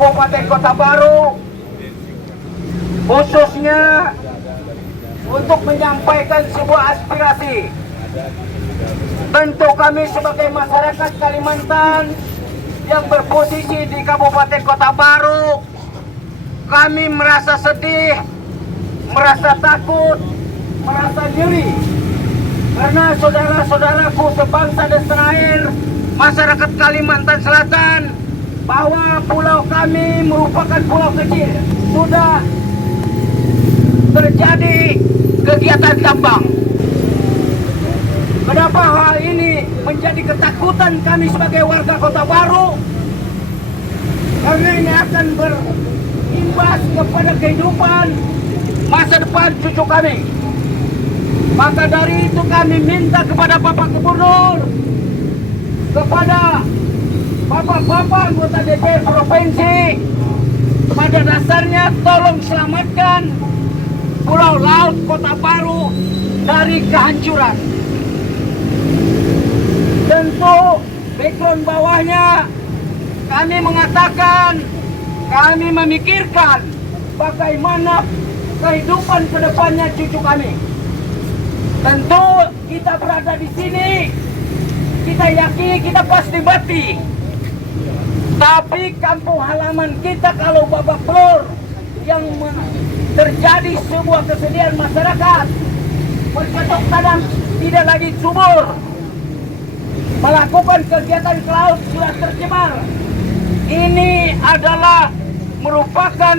Kabupaten Kota Baru, khususnya untuk menyampaikan sebuah aspirasi. Tentu kami sebagai masyarakat Kalimantan yang berposisi di Kabupaten Kota Baru, kami merasa sedih, merasa takut, merasa nyeri karena saudara-saudaraku sebangsa dan seair masyarakat Kalimantan Selatan, bahwa pulau kami merupakan pulau kecil, sudah terjadi kegiatan tambang. Kenapa hal ini menjadi ketakutan kami sebagai warga Kota Baru? Karena ini akan berimbas kepada kehidupan masa depan cucu kami. Maka dari itu kami minta kepada Bapak Gubernur, kepada Bapak-bapak anggota DPR Provinsi, pada dasarnya tolong selamatkan Pulau Laut Kota Baru dari kehancuran. Tentu background bawahnya kami mengatakan, kami memikirkan bagaimana kehidupan kedepannya cucu kami. Tentu kita berada di sini, kita yakini kita pasti mati. Tapi kampung halaman kita kalau babak belur yang terjadi sebuah kesedihan masyarakat, bercocok tanam tidak lagi subur, melakukan kegiatan ke laut sudah tercemar. Ini adalah merupakan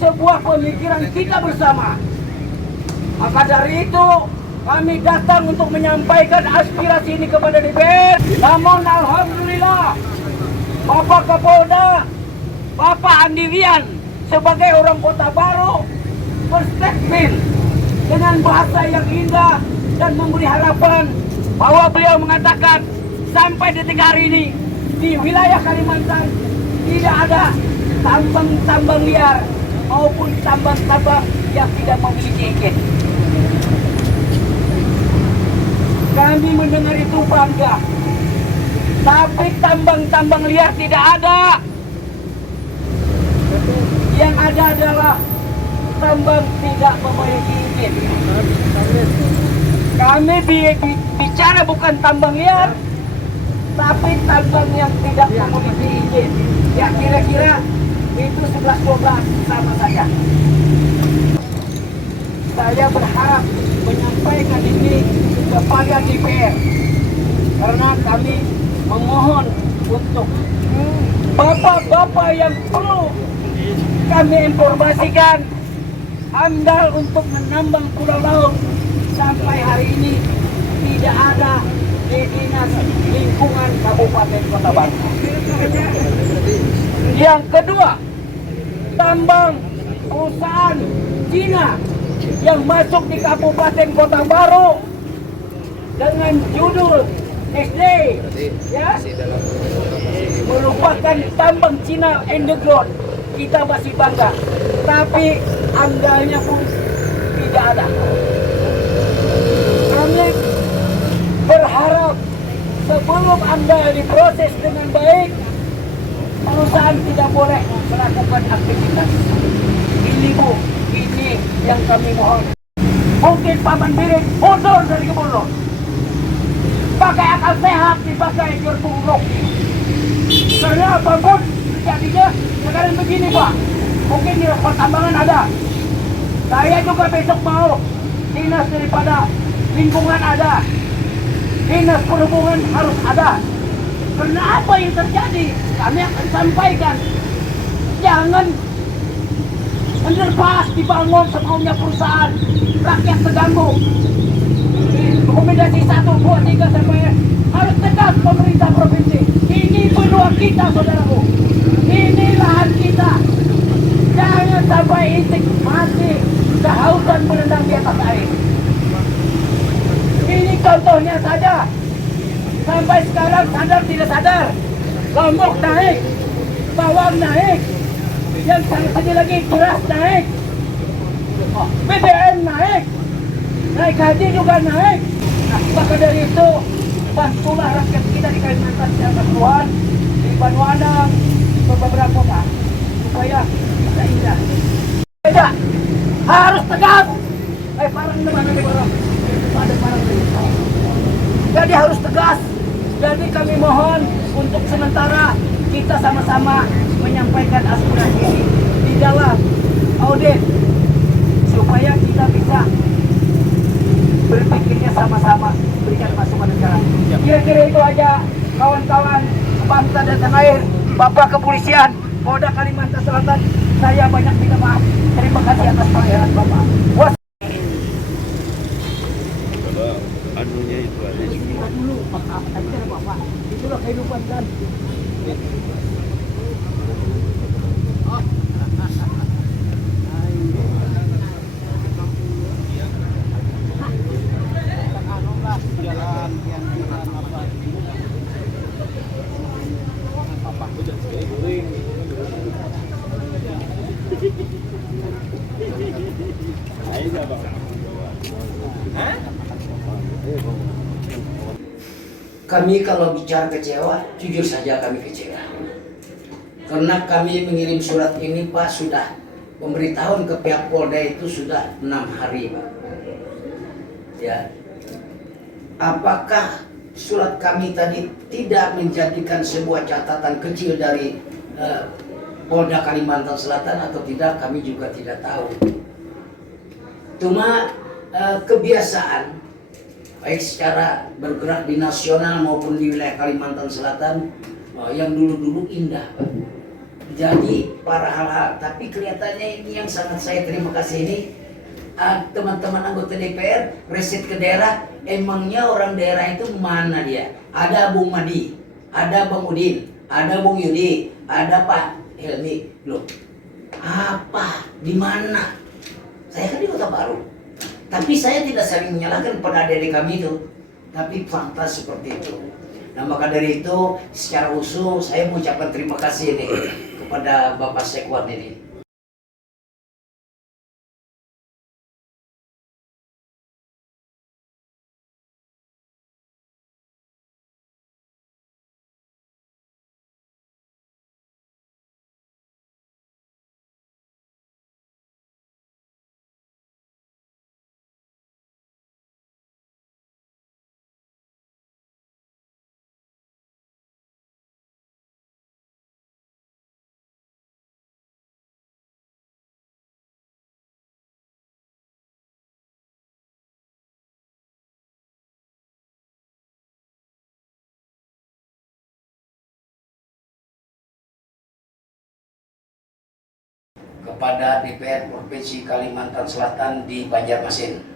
sebuah pemikiran kita bersama. Maka dari itu kami datang untuk menyampaikan aspirasi ini kepada DPR. Namun alhamdulillah Bapak Kapolda, Bapak Andirian sebagai orang Kota Baru berstatement dengan bahasa yang indah dan memberi harapan, bahwa beliau mengatakan sampai detik hari ini di wilayah Kalimantan tidak ada tambang-tambang liar maupun tambang-tambang yang tidak memiliki izin. Kami mendengar itu bangga. Tapi tambang-tambang liar tidak ada. Yang ada adalah tambang tidak memiliki izin. Kami bicara bukan tambang liar, tapi tambang yang tidak memiliki izin. Ya kira-kira itu 11-12 sama saja. Saya berharap menyampaikan ini kepada DPR, karena kami memohon untuk bapak-bapak yang perlu kami informasikan, andal untuk menambang pulau laut sampai hari ini tidak ada di Dinas Lingkungan Kabupaten Kota Baru. Yang kedua, tambang perusahaan Cina yang masuk di Kabupaten Kota Baru dengan judul SD, ya, merupakan tambang Cina underground. Kita masih bangga, tapi amdalnya pun tidak ada. Kami berharap sebelum amdal diproses dengan baik, perusahaan tidak boleh melakukan aktivitas. Ini Bu, ini yang kami mohon. Mungkin Pak Mandirin mundur dari Gubernur. Pakai akal sehat, dipakai gerbong. Karena apapun jadinya sekarang begini Pak. Mungkin di pertambangan ada. Saya juga besok mau dinas daripada lingkungan ada. Dinas perhubungan harus ada. Karena apa yang terjadi kami akan sampaikan. Jangan underpass dibangun sebelumnya perusahaan, rakyat terganggu. Rekomendasi 1, 2, 3 sampai harus tegas pemerintah provinsi. Ini benua kita saudaraku, ini lahan kita. Jangan sampai intik mati kehausan menendang di atas air. Ini contohnya saja. Sampai sekarang sadar tidak sadar, lombok naik, bawang naik, yang satu lagi beras naik, BBM naik haji juga naik. Nah, maka dari itu bantulah rakyat kita di Kalimantan secara keseluruhan, di Banyuwangi, beberapa kota. supaya bisa indah. Beda, harus tegas. Parang naman ini parang. Jadi harus tegas. Jadi kami mohon untuk sementara kita sama-sama menyampaikan aspirasi ini di dalam audit supaya kita bisa berpikirnya sama-sama, berikan masukan negara. Kira-kira itu aja kawan-kawan bangsa dan tanah air, Bapak Kepolisian Polda Kalimantan Selatan, saya banyak minta maaf. Terima kasih atas pelayanan Bapak. Kalau anunya itu ada dulu, maaf aja Bapak. Itulah kehidupan kan. Kami kalau bicara kecewa, jujur saja kami kecewa. Karena kami mengirim surat ini Pak, sudah pemberitahuan ke pihak Polda itu sudah 6 hari Pak. Ya. Apakah surat kami tadi tidak menjadikan sebuah catatan kecil dari Polda Kalimantan Selatan atau tidak, kami juga tidak tahu. Cuma kebiasaan baik secara bergerak di nasional maupun di wilayah Kalimantan Selatan yang dulu-dulu indah Pak. Jadi para hal-hal, tapi kelihatannya ini yang sangat saya terima kasih ini teman-teman anggota DPR reset ke daerah. Emangnya orang daerah itu mana dia? Ada Bung Madi, ada Bang Udin, ada Bung Yudi, ada Pak Helmi. Loh, apa? Di mana? Saya kan di Kota Baru. Tapi saya tidak saling menyalahkan pada adik-adik kami itu. Tapi fakta seperti itu. Nah maka dari itu secara usul saya mengucapkan terima kasih nih kepada Bapak Sekwan ini. Kepada DPR Provinsi Kalimantan Selatan di Banjarmasin.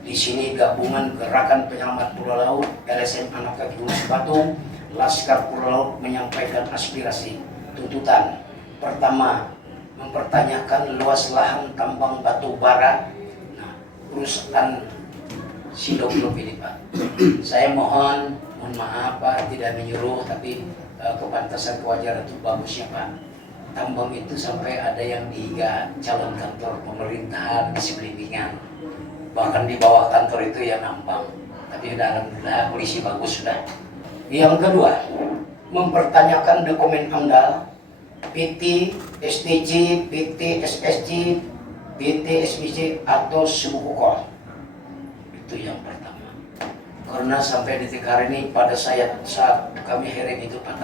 Di sini gabungan Gerakan Penyelamat Pulau Laut, LSM Anak Kaki Gunung Sebatung, Laskar Pulau Laut menyampaikan aspirasi tuntutan. Pertama, mempertanyakan luas lahan tambang batu bara perusahaan Sidoglup ini Pak. Saya mohon maaf Pak, tidak menyuruh, tapi kepantasan kewajaran itu bagusnya Pak. Tambang itu sampai ada yang dihiga calon kantor pemerintahan di sekelilingan, bahkan di bawah kantor itu ya nambang. Tapi udah alhamdulillah polisi bagus sudah. Yang kedua, mempertanyakan dokumen AMDAL, PT, STJ, PT, SSJ, PT, SBC atau Subukukol. Itu yang pertama. Karena sampai detik hari ini pada saat kami hearing itu Pak,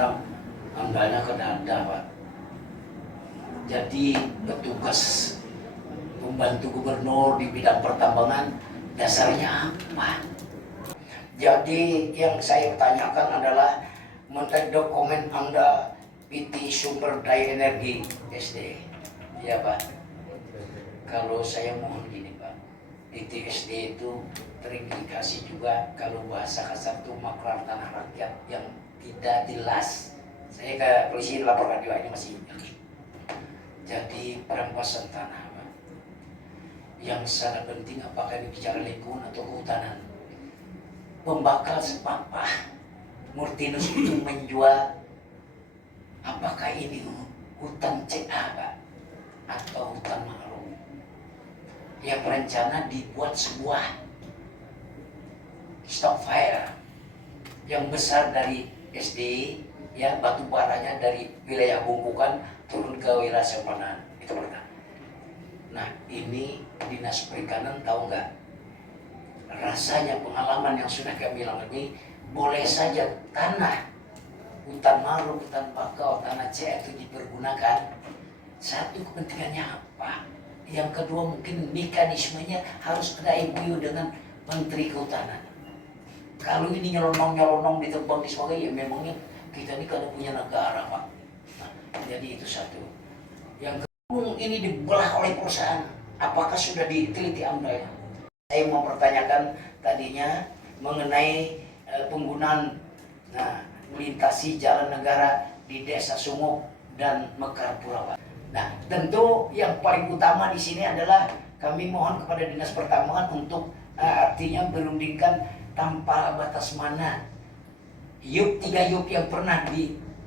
AMDALnya kedada Pak. Jadi petugas pembantu gubernur di bidang pertambangan dasarnya apa? Jadi yang saya tanyakan adalah mengenai dokumen Anda PT Sumber Daya Energi SD. Ya Pak. Kalau saya mohon gini Pak, PT SD itu terindikasi juga kalau bahasa kasar itu maklar tanah rakyat yang tidak jelas. Saya ke polisi laporkan juga ini masih jadi perampasan tanah Pak. Yang sangat penting apakah ini bicara lingkungan atau kehutanan. Pembakar sepapah Murtinus itu menjual, apakah ini hutan CA Pak atau hutan makhluk yang rencana dibuat sebuah stock fire yang besar dari SD ya batu baranya dari wilayah Bungkukan turun ke wilayah Sempangan, itu pertama. Nah ini dinas perikanan tahu nggak, rasanya pengalaman yang sudah kami lalui, boleh saja tanah hutan mangrove, hutan bakau, tanah CA itu dipergunakan. Satu, kepentingannya apa? Yang kedua, mungkin mekanismenya harus ada MOU dengan Menteri Kehutanan. Kalau ini nyelonong-nyelonong ditebang di sebagainya, ya memangnya kita ini kada punya negara, Pak. Nah, jadi itu satu. Yang kedua, ini dibelah oleh perusahaan. Apakah sudah diteliti AMDA? Saya mau pertanyakan tadinya mengenai penggunaan melintasi jalan negara di Desa Sungguh dan Mekar Purawan. Nah, tentu yang paling utama di sini adalah kami mohon kepada Dinas Pertambangan untuk artinya berundingkan tanpa batas mana yup 3 yup yang pernah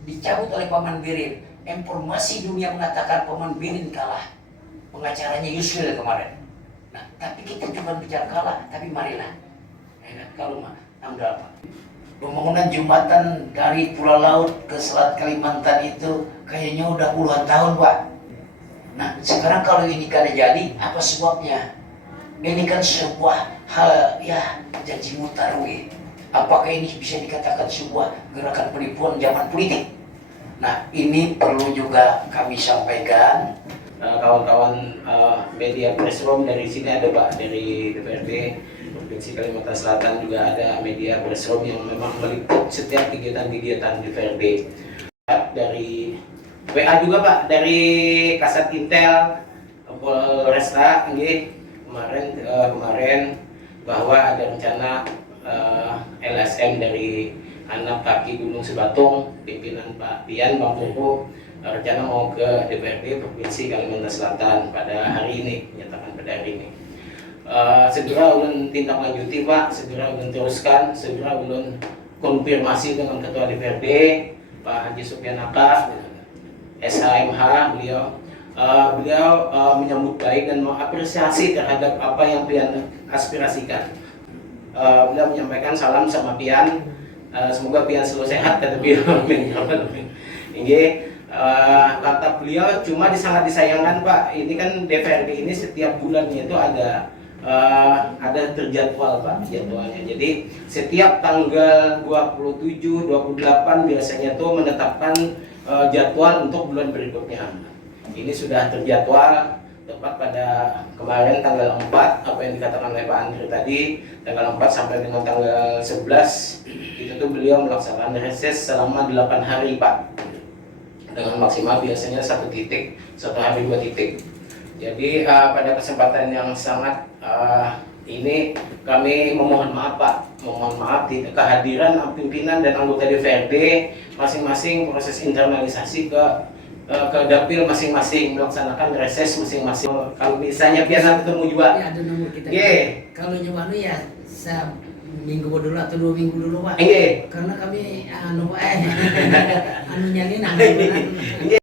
dicabut oleh Paman Birin. Informasi dunia mengatakan Paman Birin kalah, pengacaranya Yusril kemarin. Nah, tapi kita cuma bicara kalah, tapi marilah. Kalau AMDA apa? Pembangunan jembatan dari Pulau Laut ke Selat Kalimantan itu kayaknya udah puluhan tahun, Pak. Nah, sekarang kalau ini kada jadi, apa sebabnya? Ini kan sebuah hal, ya, janji mutarwi. Apakah ini bisa dikatakan sebuah gerakan penipuan zaman politik? Nah, ini perlu juga kami sampaikan. Kawan-kawan media press room dari sini ada, Pak, dari DPRD Provinsi Kalimantan Selatan juga ada media press room yang memang meliput setiap kegiatan-kegiatan DPRD. Dari WA juga, Pak, dari Kasat Intel Polresta kemarin bahwa ada rencana LSM dari anak kaki Gunung Sebatung, pimpinan Pak Pian Bang Tunggu, rencana mau ke DPRD Provinsi Kalimantan Selatan pada hari ini, menyatakan pada hari ini. Segera ulun tindak lanjuti, Pak, segera ulun teruskan, segera ulun konfirmasi dengan Ketua DPRD Pak Haji Supianaka, SHMH beliau. Beliau menyambut baik dan mengapresiasi terhadap apa yang Pian aspirasikan. Beliau menyampaikan salam sama Pian, semoga Pian selalu sehat, kata beliau. Ini kata beliau cuma sangat disayangkan, Pak, ini kan DPRD ini setiap bulannya itu ada terjadwal, Pak, jadwalnya. Jadi setiap tanggal 27, 28 biasanya tuh menetapkan jadwal untuk bulan berikutnya. Ini sudah terjadwal tepat pada kemarin tanggal 4, apa yang dikatakan oleh Pak Andri tadi, tanggal 4 sampai dengan tanggal 11 itu tuh beliau melaksanakan reses selama 8 hari, Pak, dengan maksimal biasanya 1 titik, 1 hari 2 titik. Jadi pada kesempatan yang sangat ini kami memohon maaf, Pak, memohon maaf di kehadiran pimpinan dan anggota DPRD masing-masing proses internalisasi ke dapil masing-masing, melaksanakan reses masing-masing. Kalau misalnya biasa ketemu juga. Ya, ada nomor kita. Yeah. Kalau nyoba ya seminggu dulu atau 2 minggu dulu, Pak. Yeah. Karena kami anunya ini